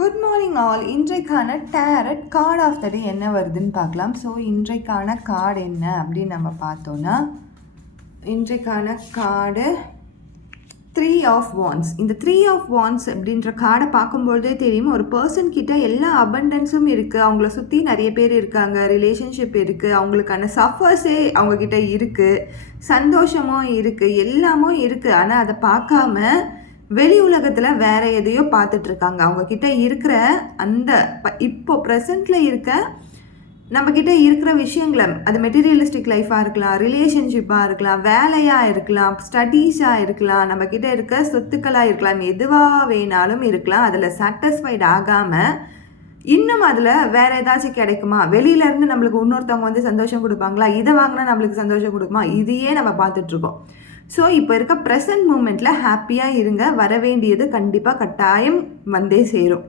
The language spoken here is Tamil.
Good morning all. இன்றைக்கான டேரட் கார்டு ஆஃப் த டே என்ன வருதுன்னு பார்க்கலாம். ஸோ இன்றைக்கான கார்டு என்ன அப்படின்னு நம்ம பார்த்தோன்னா, இன்றைக்கான கார்டு 3 ஆஃப் வான்ஸ். இந்த 3 ஆஃப் வான்ஸ் அப்படின்ற கார்டை பார்க்கும்பொழுதே தெரியும், ஒரு பர்சன் கிட்ட எல்லா அபண்டன்ஸும் இருக்குது, அவங்கள சுற்றி நிறைய பேர் இருக்காங்க, ரிலேஷன்ஷிப் இருக்குது, அவங்களுக்கான சஃபர்ஸே அவங்கக்கிட்ட இருக்குது, சந்தோஷமும் இருக்குது, எல்லாமும் இருக்குது. ஆனால் அதை பார்க்காம வெளி உலகத்தில் வேறு எதையோ பார்த்துட்ருக்காங்க. அவங்கக்கிட்ட இருக்கிற அந்த இப்போ ப்ரெசண்ட்டில் இருக்க நம்மக்கிட்ட இருக்கிற விஷயங்களை, அது மெட்டீரியலிஸ்டிக் லைஃபாக இருக்கலாம், ரிலேஷன்ஷிப்பாக இருக்கலாம், வேலையாக இருக்கலாம், ஸ்டடீஸாக இருக்கலாம், நம்மக்கிட்ட இருக்க சொத்துக்களாக இருக்கலாம், எதுவாக வேணாலும் இருக்கலாம். அதில் சாட்டிஸ்ஃபைட் ஆகாமல் இன்னும் அதில் வேறு ஏதாச்சும் கிடைக்குமா, வெளியிலேருந்து நம்மளுக்கு இன்னொருத்தவங்க வந்து சந்தோஷம் கொடுப்பாங்களா, இதை வாங்கினா நம்மளுக்கு சந்தோஷம் கொடுக்குமா, இதையே நம்ம பார்த்துட்ருக்கோம். ஸோ இப்போ இருக்க ப்ரெசன்ட் மூமெண்ட்டில் ஹாப்பியாக இருங்க. வர வேண்டியது கண்டிப்பாக கட்டாயம் வந்தே சேரும்.